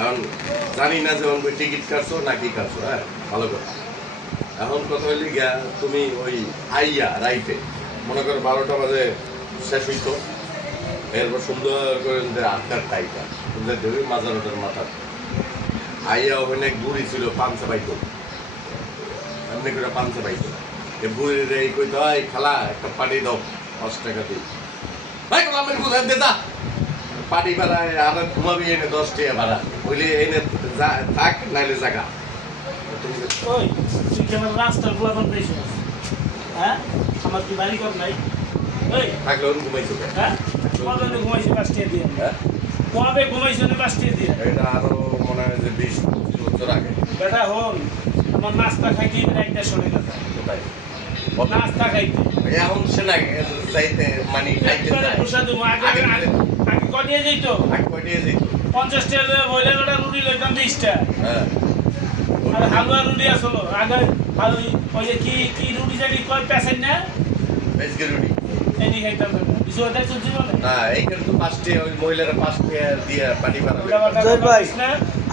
এখন জানি না যে ওই টিকিট কাটছো না কি কাটছো হ্যাঁ ভালো কথা। এখন কথা হইলে গিয়া, তুমি ওই আইয়া রাইতে, মনে করো বারোটা বাজে শেষ হইতো, এরপর সুন্দর করে যে আটটার টাইটা সুন্দর দেবী মাজার ওটার মাথা আইয়া ওখানে বুড়ি ছিল পাঁচশো বাইতো এমনি করে পাঁচশো বাইতো এ বুড়ির এই কইতো এই খালা, একটা পাটি দাও, পাঁচ টাকা দিই ভাই কোথায় দা পাটি ভাড়ায় আর ঘুমাবি এনে দশ টাকা ভাড়া। বলি এনে থাক নাইলে জায়গা রাস্তার গোলাপান পেয়েছিস হ্যাঁ? আমার কি বাড়ি ঘর নাই? থাকলে ওরকম ঘুমাইছো? হ্যাঁ? কবে ঘুমাইছি পাঁচটিয়া দিয়ে? হ্যাঁ? কবে ঘুমাইছি পাঁচটিয়া দিয়ে? এটা আরও মনে হয় যে বিশ পঁচিশ বছর আগে। বেটা হল আমার নাস্তা খাইতে একটা শোনে কথা কোথায় নাস্তা খাইতে। এখন সে না যাইতে মানে খাইতে যেত পঞ্চাশ টাকা বইলে রুটি লইতাম বিশটা। হ্যাঁ। আর হালুয়া রুটি আসলো আগে ওই যে কি কি রুটি জানি কয় প্যাসেন্ট না? ভেজকে রুটি। এনি খাইতাম কিছু ওটা চলছি বলে? না এইখানে তো পাঁচটি ওই মহিলারা পাঁচটি দিয়ে পানি ওটা বানাবে আবার জয় ভাই।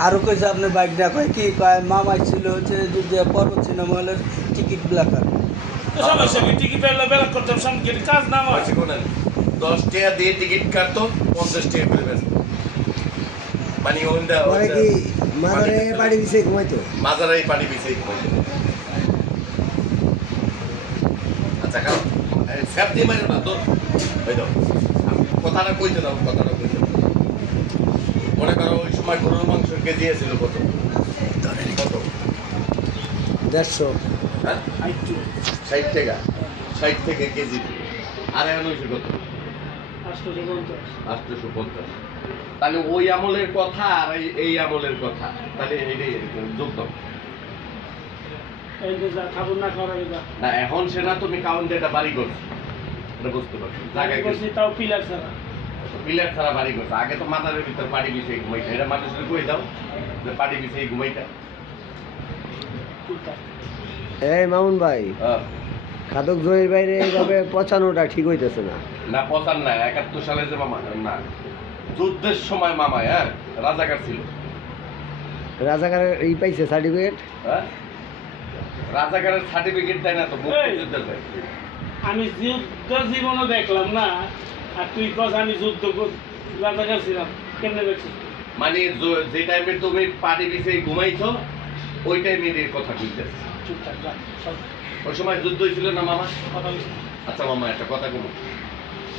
আরও কইছে আপনার বাইকটা কয় কি কয় মামাই ছিল হচ্ছে যে পর্বত সিনেমা হলের টিকিট ব্ল্যাকার তো সমস্যা কি? টিকিট করতাম কি? কাজ না আমার। কোন দশ টাকা দিয়ে টিকিট কাটতো পঞ্চাশ টাকা করে বেচতো মানে ওইটা পরে কি মাদারে বিছে ঘুমাইতো? মাজারাই পানি বিছে আচ্ছা কারণ স্যাপ দিয়ে মারো না তো? ওই দাও কথাটা কইতে দাও কথাটা কইতে দাও মনে করো ওই সময় গরুর মাংস কেজি ছিল কত? কত? দেড়শো। হ্যাঁ? ষাট টাকা। ষাট থেকে কেজি। আর এখন কত? আটশোশো পঞ্চাশ তাহলে ওই আমলের কথা আর এই- আমলের কথা। তাহলে এটাই যোগ না আগে এখন সেটা তুমি কাউন্টে এটা বাড়ি করছ। এটা বুঝতে পারছ। জায়গায় তাও পিলার ছাড়া। পিলার ছাড়া বাড়ি করছ। আগে তো মাথার ভিতর পাড়ি বিছিয়ে ঘুমাইতে এটা মানুষের কই দাও? যে পাড়ি বিছিয়ে এই মামুন ভাই। আহ, খাদক জয়ের বাইরে এইভাবে পচানোটা ঠিক হইতেছে না। না পচান না একাত্তর সালে যে মামা না যুদ্ধের সময় মামা হ্যাঁ রাজাকার ছিল। রাজাকারের ই পাইছে সার্টিফিকেট হ্যাঁ? রাজাকারের সার্টিফিকেট দেয় না তো মুক্তিযুদ্ধের দেয়। আমি যুদ্ধ জীবনও দেখলাম না আর তুই কস আমি যুদ্ধ কর- রাজাকার ছিলাম কেমনে দেখছিস মানে যে টাইমে তুমি পাটি বিছিয়ে ঘুমাইছো ওই টাইমে কথা কইতেছে। চুপ থাক যা সব ওই সময় যুদ্ধ হয়েছিল না মামা? আচ্ছা মামা একটা কথা কমু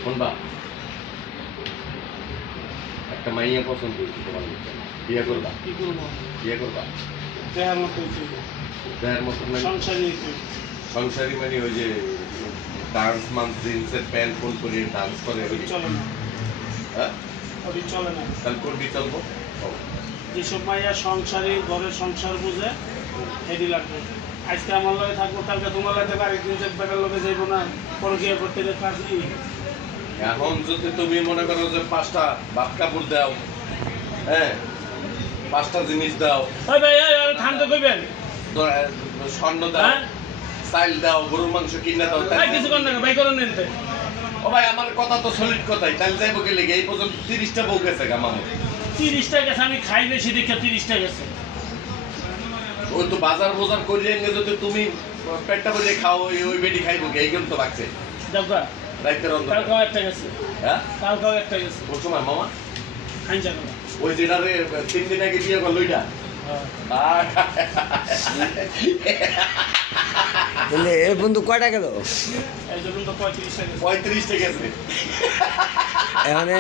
শুনবা। একটা মাইয়া পছন্দ হয়েছে তোমার। বিয়ে করবা? কি করব? বিয়ে করবা? দেহার মতো। দেহের মানে? সংসার মানে ওই যে ডান্স মান্স জিন্সের প্যান্ট ফুল করে ডান্স করে চলে না। হ্যাঁ? চলে না। তাহলে করবি চলবো? যেসব মাইয়া সংসারে ঘরের সংসার বুঝে হেডি লাগবে। আজকে আমার লগে থাকব কালকে তোমার লাগে আরেকদিন যে বেটার লগে যাইবো না। পরে গিয়ে করতে গেলে কাজ ই এখন যদি তুমি মনে করো যে পাঁচটা ভাত কাপড় দাও হ্যাঁ পাঁচটা জিনিস দাও ঠান্ডা কইবেন। স্বর্ণ দাও হ্যাঁ? চাইল দাও গরুর মাংস কিনে দাও কিছু কর না ভাই করেন ও ভাই আমার কথা তো সলিড কথাই তাহলে যাইবো লেগে এই পর্যন্ত তিরিশটা বউ গেছে গা মামু। তিরিশ টাকা গেছে আমি খাই বেশি দেখে তিরিশ টাকা গেছে। ওই তো বাজার বাজার এনে যদি তুমি পেটটা ভরে খাও ওই ওই বেটি খাইবো কে? এইগুলো তো লাগছে দেখবা রাইতের অন্ধকার। কালকেও একটা গেছে। হ্যাঁ? কালকেও একটা গেছে। ওই সময় মামা? খাই যাবে ওই যেটারে তিন দিন আগে বিয়ে করল ওইটা? মানে এর বন্ধু কয়টা গেল। পঁয়ত্রিশটা গেছে। এখানে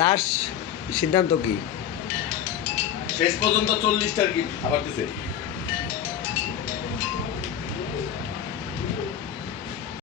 লাস্ট সিদ্ধান্ত কি? শেষ পর্যন্ত চল্লিশটার কি? আবার দিছে।